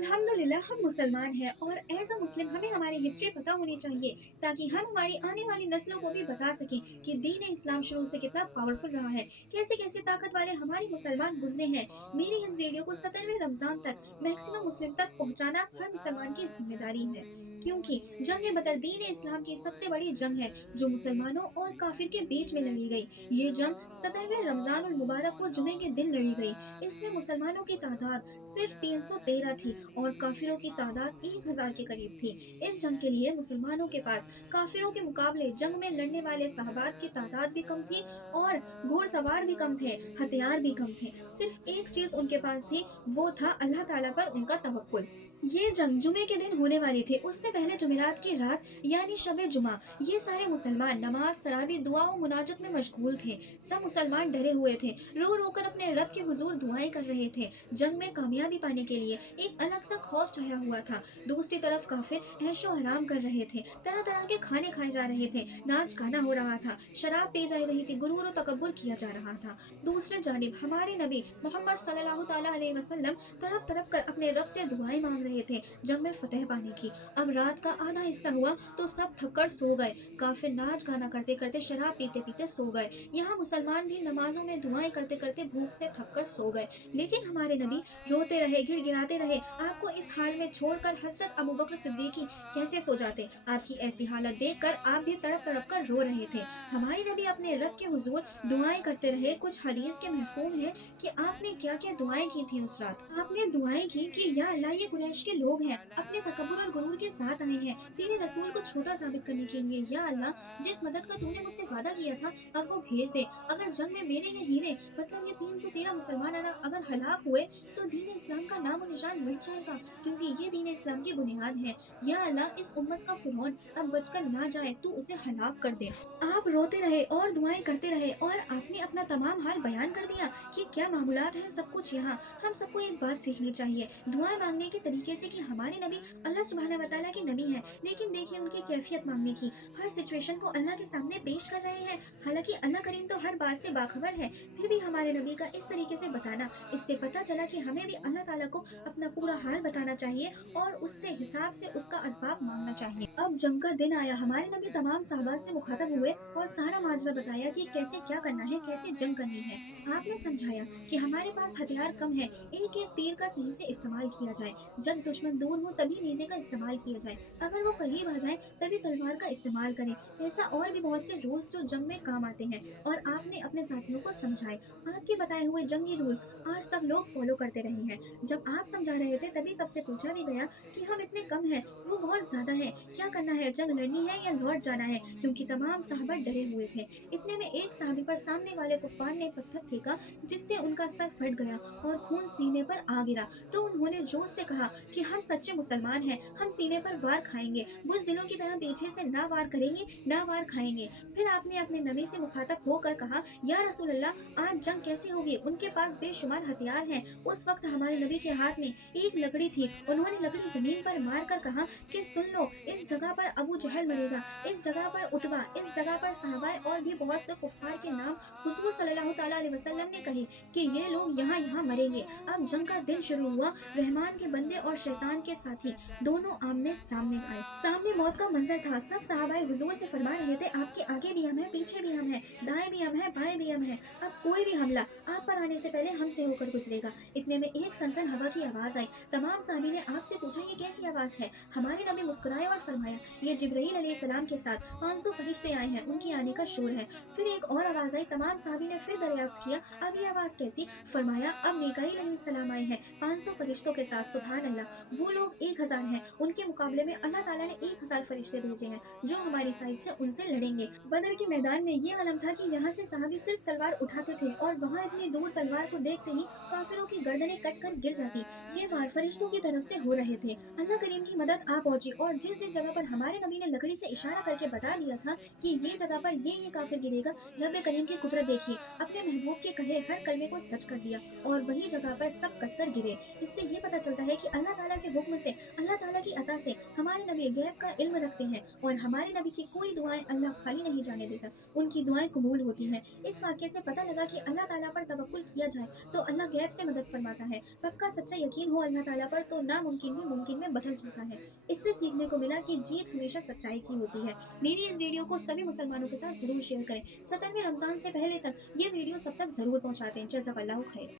अल्हम्दुलिल्लाह हम मुसलमान हैं और एज अ मुस्लिम हमें हमारी हिस्ट्री पता होनी चाहिए ताकि हम हमारी आने वाली नस्लों को भी बता सकें कि दीन इस्लाम शुरू से कितना पावरफुल रहा है, कैसे कैसे ताकत वाले हमारे मुसलमान गुजरे हैं। मेरी इस वीडियो को 17वें रमजान तक मैक्सिमम मुस्लिम तक पहुंचाना हर मुसलमान की जिम्मेदारी है, क्योंकि जंग बदर दीन इस्लाम की सबसे बड़ी जंग है जो मुसलमानों और काफिर के बीच में लड़ी गई। ये जंग 17वें रमजान उल मुबारक को जुमे के दिन लड़ी गई। इसमें मुसलमानों की तादाद सिर्फ 313 थी और काफिरों की तादाद 1000 के करीब थी। इस जंग के लिए मुसलमानों के पास काफिरों के मुकाबले जंग में लड़ने वाले सहाबात की तादाद भी कम थी और घुड़सवार भी कम थे, हथियार भी कम थे। सिर्फ एक चीज उनके पास थी, वो था अल्लाह ताला पर उनका तवक्कुल। ये जंग जुमे के दिन होने वाली थी। उससे पहले जुमेरात की रात यानी शबे जुमा ये सारे मुसलमान नमाज, तरावी, दुआ और मुनाजत में मशगूल थे। सब मुसलमान डरे हुए थे, रो रो कर अपने रब के हुजूर दुआएं कर रहे थे। जंग में कामयाबी पाने के लिए एक अलग सा खौफ छाया हुआ था। दूसरी तरफ काफिर ऐशो आराम कर रहे थे, तरह तरह के खाने खाए जा रहे थे, नाच गाना हो रहा था, शराब पी जा रही थी, गुरूर और तकब्बुर किया जा रहा था। दूसरे जानिब हमारे नबी मोहम्मद सल्लल्लाहु ताला अलैहि वसल्लम तड़प तड़प कर अपने रब से दुआएं मांग रहे थे जंग में फतेह पाने की। अब रात का आधा हिस्सा हुआ तो सब थककर सो गए। काफिर नाच गाना करते करते, शराब पीते पीते सो गए। यहाँ मुसलमान भी नमाजों में दुआएं करते करते भूख से थककर सो गए। लेकिन हमारे नबी रोते रहे, गिड़गिड़ाते रहे। आपको इस हाल में छोड़कर हजरत अबू बकर सिद्दीकी कैसे सो जाते? आपकी ऐसी हालत देखकर आप भी तड़प तड़प कर रो रहे थे। हमारे नबी अपने रब के हुजूर दुआएं करते रहे। कुछ हदीस के महफूम है कि आपने क्या क्या दुआएं की थी उस रात। आपने दुआएं की कि या अल्लाह, ये कुरैश के लोग हैं, अपने तकब्बुर और गुरूर के साथ आए हैं तेरे रसूल को छोटा साबित करने के लिए। या अल्लाह, जिस मदद का तूने मुझसे वादा किया था अब वो भेज दे। अगर जंग में मेरे ये हीरे मतलब ये 313 मुसलमान अगर हलाक हुए तो दीन इस्लाम का नाम और निशान मिट जाएगा, क्योंकि ये दीन इस्लाम की बुनियाद है। या अल्लाह, इस उम्मत का फिरौन अब बचकर ना जाए, तू उसे हलाक कर दे। आप रोते रहे और दुआएं करते रहे और आपने अपना तमाम हाल बयान कर दिया कि क्या मामूलात है सब कुछ। यहाँ हम सबको एक बात सीखनी चाहिए दुआएं मांगने के तरीके से कि हमारे नबी अल्लाह सुब्हाना व तआला के नबी हैं, लेकिन देखिए उनकी कैफियत मांगने की, हर सिचुएशन को अल्लाह के सामने पेश कर रहे हैं। हालांकि अल्लाह करीम तो हर बात से बाखबर है, फिर भी हमारे नबी का इस तरीके से बताना, इससे पता चला कि हमें भी अल्लाह ताला को अपना पूरा हाल बताना चाहिए और उससे हिसाब से उसका असबाब मांगना चाहिए। अब जंग का दिन आया, हमारे नबी तमाम साहबा से मुखातब हुए और सारा माजरा बताया कि कैसे क्या करना है, कैसे जंग करनी है। आपने समझाया कि हमारे पास हथियार कम है, एक एक तीर का सही से इस्तेमाल किया जाए। जब दुश्मन दूर हो तभी नेज़े का इस्तेमाल किया जाए, अगर वो करीब आ जाए तभी तलवार का इस्तेमाल करें। ऐसा और भी बहुत से रूल्स जो जंग में काम आते हैं और आपने अपने साथियों को समझाए। आपके बताए हुए जंगी रूल्स आज तक लोग फॉलो करते रहे हैं। जब आप समझा रहे थे तभी सबसे पूछा भी गया कि हम इतने कम हैं, वो बहुत ज्यादा है, क्या करना है, जंग लड़नी है या लौट जाना है, क्योंकि तमाम साहबा डरे हुए थे। इतने में एक साहबी पर सामने वाले कुफार ने पत्थर फेंका, जिससे उनका सर फट गया और खून सीने पर आ गिरा। तो उन्होंने जोश से कहा कि हम सच्चे मुसलमान हैं, हम सीने पर वार खाएंगे, बुज़दिलों की तरह पीछे से ना वार करेंगे, ना वार खाएंगे। फिर आपने अपने नबी से मुखातब होकर कहा, या रसूल अल्लाह, आज जंग कैसे होगी? उनके पास बेशुमार हथियार हैं। उस वक्त हमारे नबी के हाथ में एक लकड़ी थी। उन्होंने लकड़ी जमीन पर मार कर कहा कि सुन लो, इस जगह पर अबू जहल मरेगा, इस जगह पर उतबा, इस जगह पर साहबाए और भी बहुत से कुफ्फार के नाम हुजूर सल्लल्लाहु ताला अलैहि वसल्लम ने कहे कि ये लोग यहाँ यहाँ मरेंगे। अब जंग का दिन शुरू हुआ। रहमान के बंदे और शैतान के साथी दोनों आमने सामने आए। सामने मौत का मंजर था। सब सहाबाए हुजूर से फरमा रहे थे, आपके आगे भी हम हैं, पीछे भी हम हैं, दाएं भी हम हैं, बाएं भी हम हैं। अब कोई भी हमला आप पर आने से पहले हमसे होकर गुजरेगा। इतने में एक सनसन हवा की आवाज आई। तमाम साहबी ने आपसे पूछा, ये कैसी आवाज है? हमारे नबी मुस्कुराए और फरमाया, ये जिब्राइल अलैहिस्सलाम के साथ 500 फरिश्ते आए हैं, उनके आने का शोर है। फिर एक और आवाज आई। तमाम साहबी ने फिर दरियाफ्त किया, अब ये आवाज कैसी? फरमाया, अब मीकाईल अलैहिस्सलाम आए हैं 500 फरिश्तों के साथ। सुभान अल्लाह, वो लोग 1000 हैं, उनके मुकाबले में अल्लाह ताला ने 1000 फरिश्ते भेजे हैं जो हमारी साइड से उनसे लड़ेंगे। बदर के मैदान में ये आलम था कि यहाँ से साहबी सिर्फ तलवार उठाते थे और वहाँ इतनी दूर तलवार को देखते ही काफिरों की गर्दनें कट कर गिर जाती। ये वार फरिश्तों की तरफ से हो रहे थे। अल्लाह करीम की मदद आ पहुंची और जिस जिस जगह पर हमारे नबी ने लकड़ी से इशारा करके बता दिया था कि ये जगह पर ये काफिर गिरेगा, रब करीम की कुदरत देखिए, अपने महबूब के कहे हर कलमे को सच कर दिया और वही जगह पर सब कटकर गिरे। इससे इससे ये पता चलता है कि अल्लाह ताला के हुक्म से, अल्लाह ताला की अता से हमारे नबी गैब का इल्म रखते हैं, और हमारे नबी की कोई दुआएं अल्लाह खाली नहीं जाने देता, उनकी दुआएं कबूल होती हैं। इस वाक्य से पता लगा कि अल्लाह ताला पर तवक्कुल किया जाए तो अल्लाह गैब से मदद फरमाता है। पक्का सच्चा यकीन हो अल्लाह ताला पर तो नामुमकिन भी मुमकिन में बदल जाता है। इससे सीखने को मिला कि जीत हमेशा सच्चाई की होती है। मेरी इस वीडियो को सभी मुसलमानों के साथ ज़रूर शेयर करें। 17वें रमज़ान से पहले तक ये वीडियो सब तक ज़रूर पहुँचा दें। जज़ाकल्लाहु खैर।